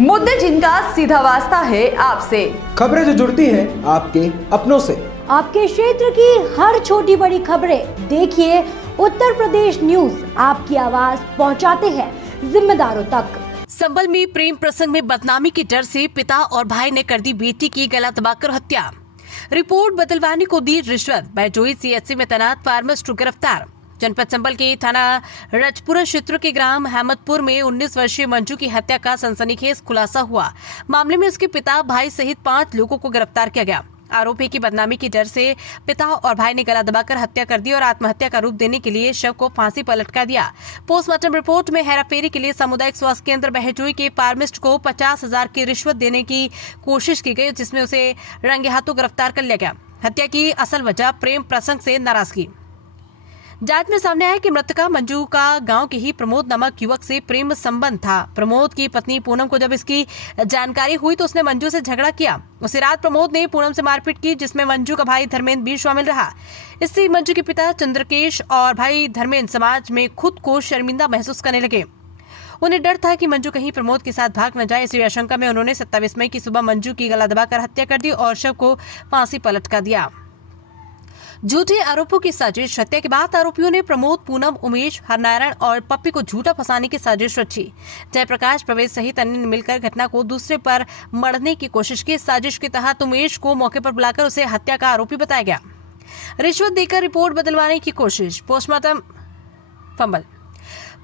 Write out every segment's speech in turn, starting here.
मुद्दे जिनका सीधा वास्ता है आपसे, खबरें जो जुड़ती है आपके अपनों से। आपके क्षेत्र की हर छोटी बड़ी खबरें देखिए उत्तर प्रदेश न्यूज आपकी आवाज पहुंचाते हैं जिम्मेदारों तक। संभल में प्रेम प्रसंग में बदनामी के डर से पिता और भाई ने कर दी बेटी की गला दबाकर हत्या। रिपोर्ट बदलवाने को दी रिश्वत, बैजोई सीएचसी में तैनात फार्मासिस्ट गिरफ्तार। जनपद संभल के थाना रजपुरा क्षेत्र के ग्राम अहमदपुर में 19 वर्षीय मंजू की हत्या का सनसनीखेज खुलासा हुआ। मामले में उसके पिता, भाई सहित 5 लोगों को गिरफ्तार किया गया। आरोपी की बदनामी के डर से पिता और भाई ने गला दबाकर हत्या कर दी और आत्महत्या का रूप देने के लिए शव को फांसी पर लटका दिया। पोस्टमार्टम रिपोर्ट में हेराफेरी के लिए सामुदायिक स्वास्थ्य केंद्र बहजोई के फार्मिस्ट को 50,000 की रिश्वत देने की कोशिश की गई, जिसमें उसे रंगे हाथों गिरफ्तार कर लिया गया। हत्या की असल वजह प्रेम प्रसंग से नाराजगी। जांच में सामने आया कि मृतका मंजू का गांव के ही प्रमोद नामक युवक से प्रेम संबंध था। प्रमोद की पत्नी पूनम को जब इसकी जानकारी हुई तो उसने मंजू से झगड़ा किया। उसी रात प्रमोद ने पूनम से मारपीट की, जिसमें मंजू का भाई धर्मेंद्र भी शामिल रहा। इससे मंजू के पिता चंद्रकेश और भाई धर्मेंद्र समाज में खुद को शर्मिंदा महसूस करने लगे। उन्हें डर था कि मंजू कहीं प्रमोद के साथ भाग न जाए। इसी आशंका में उन्होंने 27 मई की सुबह मंजू की गला दबाकर हत्या कर दी और शव को फांसी पर लटका दिया। झूठे आरोपों की साजिश। हत्या के बाद आरोपियों ने प्रमोद, पूनम, उमेश, हरनारायण और पप्पी को झूठा फंसाने की साजिश रची। जयप्रकाश, प्रवेश सहित अन्य ने मिलकर घटना को दूसरे पर मढ़ने की कोशिश की। साजिश के तहत उमेश को मौके पर बुलाकर उसे हत्या का आरोपी बताया गया। रिश्वत देकर रिपोर्ट बदलवाने की कोशिश।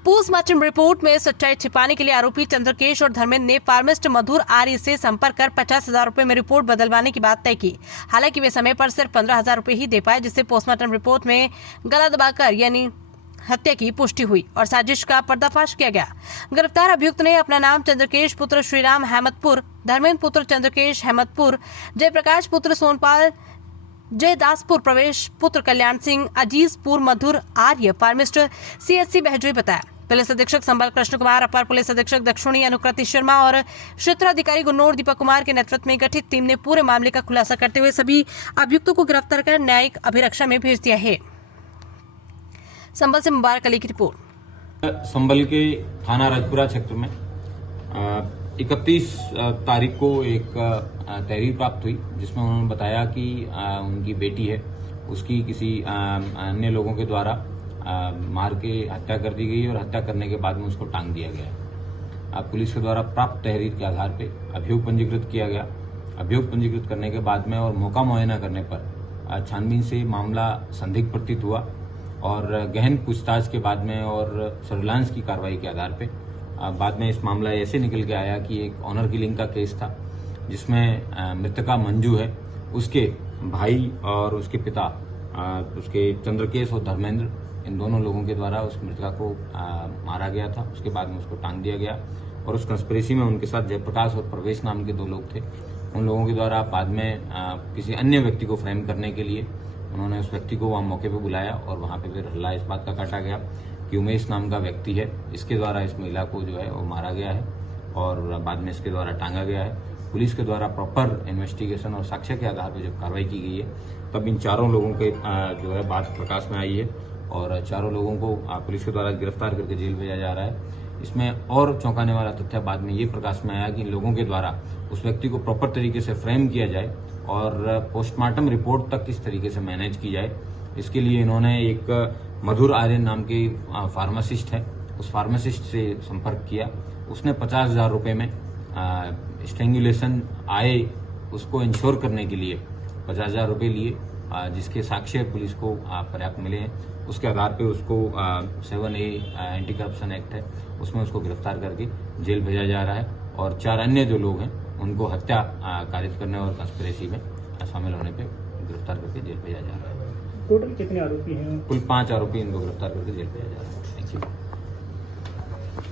पोस्टमार्टम रिपोर्ट में सच्चाई छिपाने के लिए आरोपी चंद्रकेश और धर्मेंद्र ने फार्मिस्ट मधुर आर्य से संपर्क कर 50,000 रुपए में रिपोर्ट बदलवाने की बात तय की। हालांकि वे समय पर सिर्फ 15,000 रुपए ही दे पाए, जिससे पोस्टमार्टम रिपोर्ट में गला दबाकर यानी हत्या की पुष्टि हुई और साजिश का पर्दाफाश किया गया। गिरफ्तार अभियुक्त ने अपना नाम चंद्रकेश पुत्र श्रीराम अहमदपुर, धर्मेंद्र पुत्र चंद्रकेश अहमदपुर, जयप्रकाश पुत्र सोनपाल जयदासपुर, प्रवेश पुत्र कल्याण सिंह, अजीजपुर मधुर आर्य फार्मिस्ट सीएचसी बहजोई बताया। पुलिस अधीक्षक संभल कृष्ण कुमार, अपर पुलिस अधीक्षक दक्षिणी अनुकृति शर्मा और क्षेत्राधिकारी गुन्नौर दीपक कुमार के नेतृत्व में गठित टीम ने पूरे मामले का खुलासा करते हुए सभी अभियुक्तों को गिरफ्तार कर न्यायिक अभिरक्षा में भेज दिया है। संभल से मुबारक अली की रिपोर्ट। संभल के थाना रजपुरा क्षेत्र में 31 तारीख को एक तहरीर प्राप्त हुई, जिसमें उन्होंने बताया कि उनकी बेटी है, उसकी किसी अन्य लोगों के द्वारा मार के हत्या कर दी गई और हत्या करने के बाद में उसको टांग दिया गया। पुलिस के द्वारा प्राप्त तहरीर के आधार पर अभियोग पंजीकृत किया गया। अभियोग पंजीकृत करने के बाद में और मौका मुआयना करने पर छानबीन से मामला संदिग्ध प्रतीत हुआ और गहन पूछताछ के बाद में और सर्विलांस की कार्रवाई के आधार पर बाद में इस मामला ऐसे निकल के आया कि एक ऑनर किलिंग का केस था, जिसमें मृतका मंजू है, उसके भाई और उसके पिता, उसके चंद्रकेश और धर्मेंद्र, इन दोनों लोगों के द्वारा उस मृतका को मारा गया था। उसके बाद में उसको टांग दिया गया और उस कंस्पिरेसी में उनके साथ जयप्रकाश और प्रवेश नाम के 2 लोग थे। उन लोगों के द्वारा बाद में किसी अन्य व्यक्ति को फ्रेम करने के लिए उन्होंने उस व्यक्ति को वहां मौके पे बुलाया और वहां पे फिर हल्ला इस बात का काटा गया कि उमेश नाम का व्यक्ति है, इसके द्वारा इस महिला को जो है वो मारा गया है और बाद में इसके द्वारा टांगा गया है। पुलिस के द्वारा प्रॉपर इन्वेस्टिगेशन और साक्ष्य के आधार पर जब कार्रवाई की गई है, तब इन 4 लोगों के जो है बात प्रकाश में आई है और 4 लोगों को पुलिस के द्वारा गिरफ्तार करके जेल भेजा जा रहा है। इसमें और चौंकाने वाला तथ्य बाद में ये प्रकाश में आया कि इन लोगों के द्वारा उस व्यक्ति को प्रॉपर तरीके से फ्रेम किया जाए और पोस्टमार्टम रिपोर्ट तक किस तरीके से मैनेज की जाए, इसके लिए इन्होंने एक मधुर आर्यन नाम के फार्मासिस्ट है, उस फार्मासिस्ट से संपर्क किया। उसने 50,000 रुपए में स्ट्रेंगुलेशन आए उसको इंश्योर करने के लिए 50,000 रुपए लिए, जिसके साक्ष्य पुलिस को पर्याप्त मिले हैं। उसके आधार पे उसको 7A एंटी करप्शन एक्ट है, उसमें उसको गिरफ्तार करके जेल भेजा जा रहा है और 4 अन्य जो लोग हैं उनको हत्या कारित करने और कंस्पिरेसी में शामिल होने पे गिरफ्तार करके जेल भेजा जा रहा है। टोटल कितने आरोपी हैं? कुल 5 आरोपी, इनको गिरफ्तार करके जेल भेजा जा रहा है।